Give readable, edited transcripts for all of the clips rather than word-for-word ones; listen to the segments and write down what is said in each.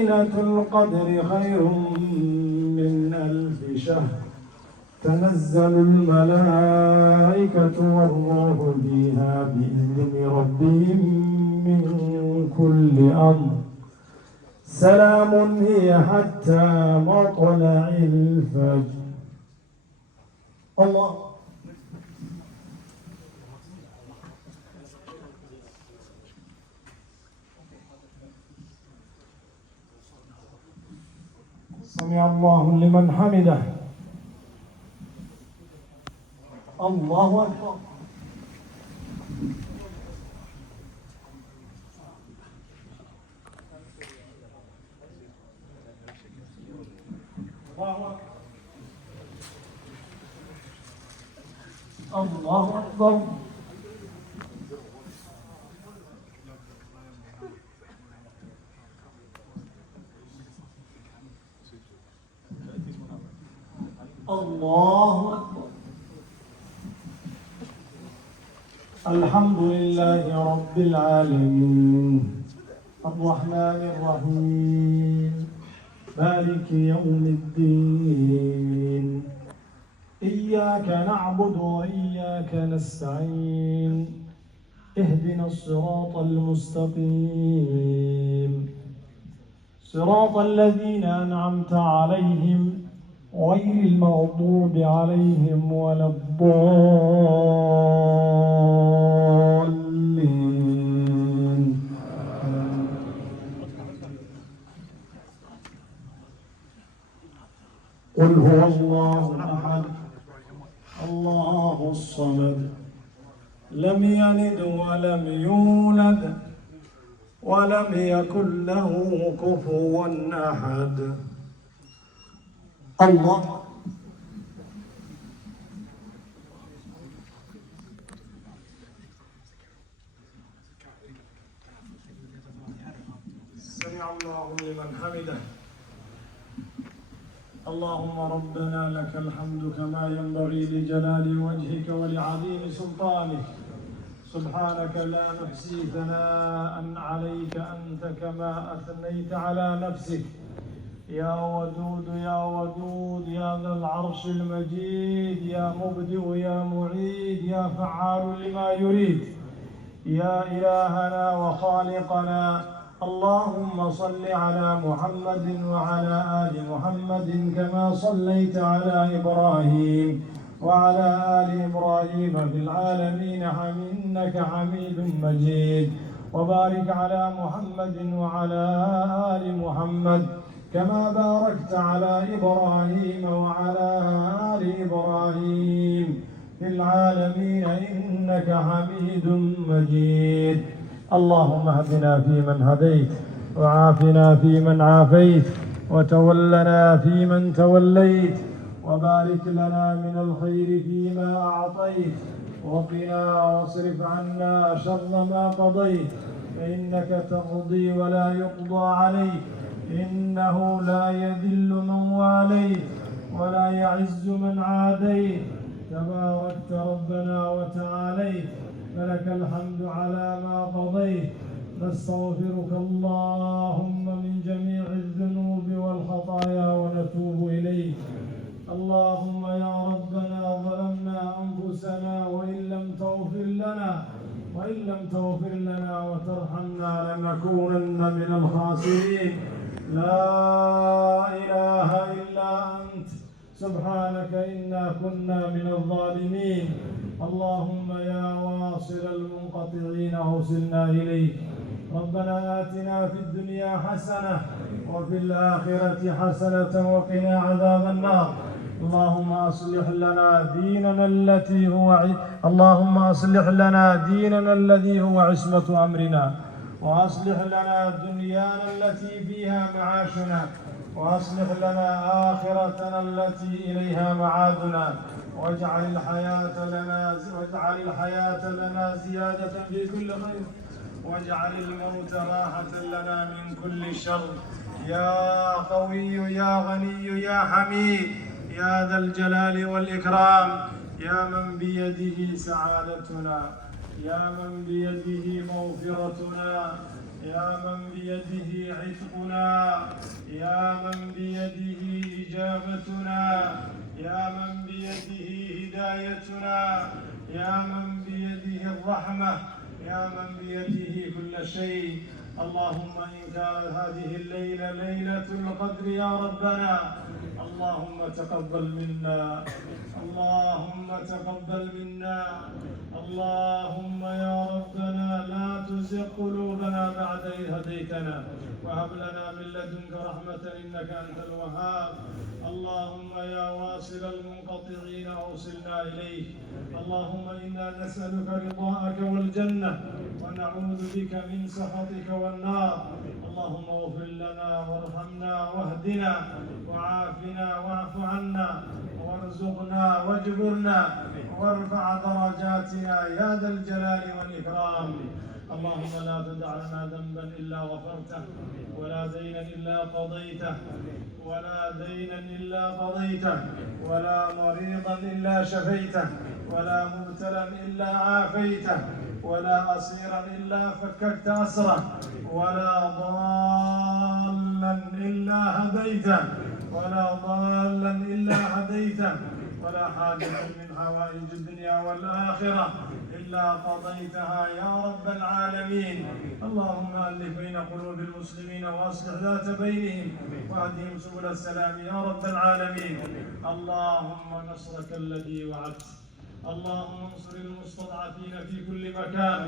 ليلة القدر خير من 1000 شهر تنزل الملائكة والروح فيها بإذن ربهم من كل أمر سلام هي حتى مطلع الفجر. الله سمع الله لمن حمده. الله أكبر. الله أكبر. الله أكبر. الحمد لله رب العالمين الرحمن الرحيم مالك يوم الدين إياك نعبد وإياك نستعين اهدنا الصراط المستقيم صراط الذين أنعمت عليهم غير المغضوب عليهم ولا الضالين. قل هو الله أحد الله الصمد لم يلد ولم يولد ولم يكن له كفوا أحد. الله سمع الله لمن حمده. اللهم ربنا لك الحمد كما ينبغي لجلال وجهك ولعظيم سلطانك سبحانك لا نحصي ثناء عليك أنت كما أثنيت على نفسك يا ودود يا ودود يا ذا العرش المجيد يا مبدئ يا معيد يا فعال لما يريد يا إلهنا وخالقنا. اللهم صل على محمد وعلى آل محمد كما صليت على إبراهيم وعلى آل إبراهيم في العالمين إنك حميد مجيد. وبارك على محمد وعلى آل محمد كما باركت على إبراهيم وعلى آل إبراهيم في العالمين إنك حميد مجيد. اللهم اهدنا فيمن هديت وعافنا فيمن عافيت وتولنا فيمن توليت وبارك لنا من الخير فيما أعطيت وقنا واصرف عنا شر ما قضيت فإنك تقضي ولا يقضى عليك إنه لا يذل من واليت ولا يعز من عاديت تباركت ربنا وتعاليت فلك الحمد على ما قضيت. نستغفرك اللهم من جميع الذنوب والخطايا ونتوب إليك. اللهم يا ربنا ظلمنا أنفسنا وإن لم تغفر لنا وترحمنا لنكونن من الخاسرين. لا إله إلا أنت سبحانك إنا كنا من الظالمين. اللهم يا واصل المنقطعين أوصلنا إليك. ربنا آتنا في الدنيا حسنة وفي الآخرة حسنة وقنا عذاب النار. اللهم أصلح لنا ديننا الذي هو عصمة أمرنا وأصلح لنا دنيانا التي فيها معاشنا وأصلح لنا آخرتنا التي إليها معادنا واجعل الحياة لنا زيادة في كل خير واجعل الموت راحة لنا من كل شر. يا قوي يا غني يا حميد يا ذا الجلال والإكرام يا من بيده سعادتنا يا من بيده مغفرتنا يا من بيده عتقنا، يا من بيده إجابتنا، يا من بيده هدايتنا، يا من بيده الرحمة، يا من بيده كل شيء. اللهم إن كانت هذه الليلة ليلة القدر يا ربنا، اللهم تقبل منا، اللهم تقبل منا، اللهم يا ربنا لا تزغ قلوبنا بعد إذ هديتنا وهب لنا من لدنك رحمة إنك أنت الوهاب. اللهم يا واصل المنقطعين أوصلنا إليك. اللهم إنا نسألك رضاك والجنة ونعوذ بك من سخطك والنار. اللهم اغفر لنا وارحمنا واهدنا وعافنا واعف عنا وارزقنا واجبرنا وارفع درجاتنا يا ذا الجلال والإكرام. اللهم لا تدع لنا ذنبا إلا غفرته، ولا دينا إلا قضيته، ولا دينا إلا قضيته، ولا مريضا إلا شفيته، ولا مبتلا إلا عافيته، ولا أسيرا إلا فككت أسره، ولا ضالا إلا هديته، ولا ضالا إلا هديته، ولا حاجة من حوائج الدنيا والآخرة إلا قضيتها يا رب العالمين. اللهم ألف بين قلوب المسلمين وأصلح ذات بينهم واهدهم سبل السلام يا رب العالمين. اللهم نصرك الذي وعدت، اللهم انصر المستضعفين في كل مكان،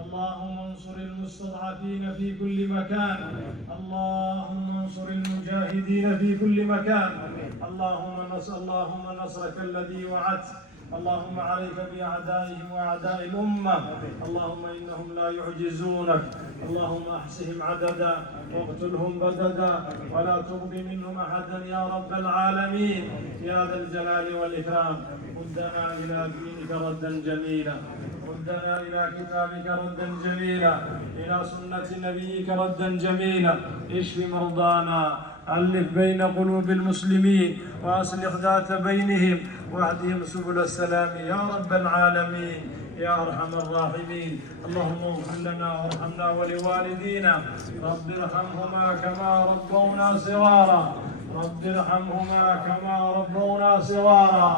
اللهم انصر المستضعفين في كل مكان، اللهم انصر المجاهدين في كل مكان. اللهم نصرك الذي وعدت. اللهم عليك بأعدائهم وأعداء الأمة، اللهم إنهم لا يعجزونك. اللهم احصهم عددا واقتلهم بددا ولا تبق منهم أحدا يا رب العالمين يا ذا الجلال والإكرام. ردنا إلى دينك ردا جميلا، ردنا إلى كتابك ردا جميلا، إلى سنة نبيك ردا جميلا. اشف مرضانا، ألف بين قلوب المسلمين وأصلح ذات بينهم واهدهم سبل السلام يا رب العالمين يا أرحم الراحمين. اللهم اغفر لنا وارحمنا ولوالدينا، رب ارحمهما كما ربونا صغارا، رب ارحمهما كما ربونا صغارا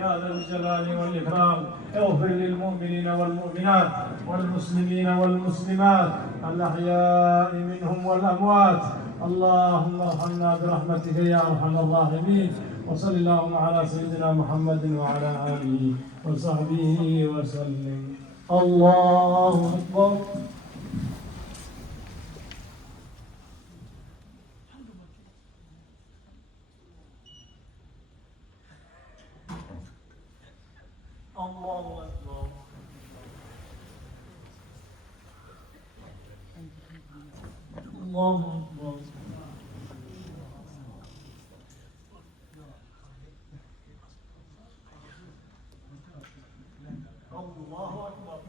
يا ذا الجلال والإكرام. اغفر للمؤمنين والمؤمنات والمسلمين والمسلمات الأحياء منهم والأموات. اللهم ارحمنا برحمتك يا أرحم الراحمين. وصل اللهم على سيدنا محمد وعلى آله وصحبه وسلم. الله أكبر. الله أكبر. الله أكبر. الله أكبر.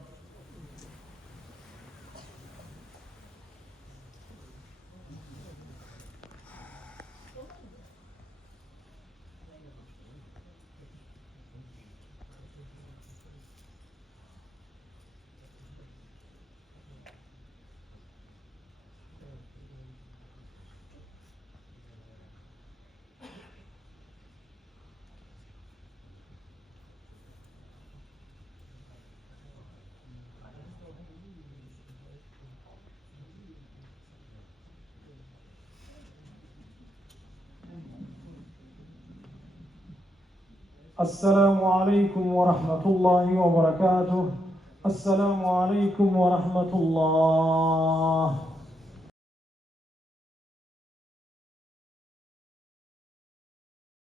السلام عليكم ورحمة الله وبركاته. السلام عليكم ورحمة الله.